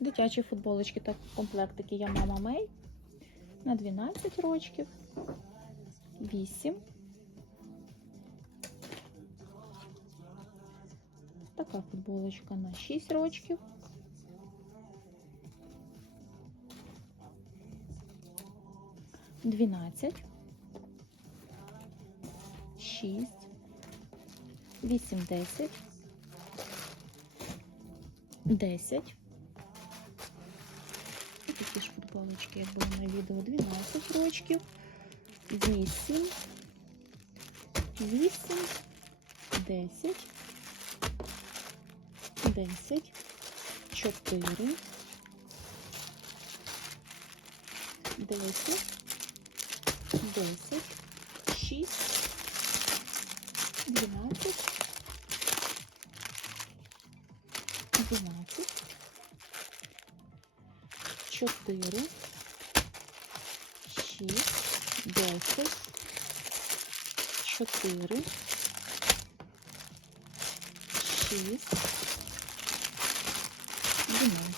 Дитячі футболочки та комплектики я мама Мей на 12 рочків, 8. Така футболочка на 6 рочків. Дванадцять, шість, вісім, десять, десять. Такі ж футболочки, як було на відео, 12 рочків, 8, 8, 10, 10, 4, 10, 10, 6, 12, 12, 4, 6, 10, 4, 6, 12.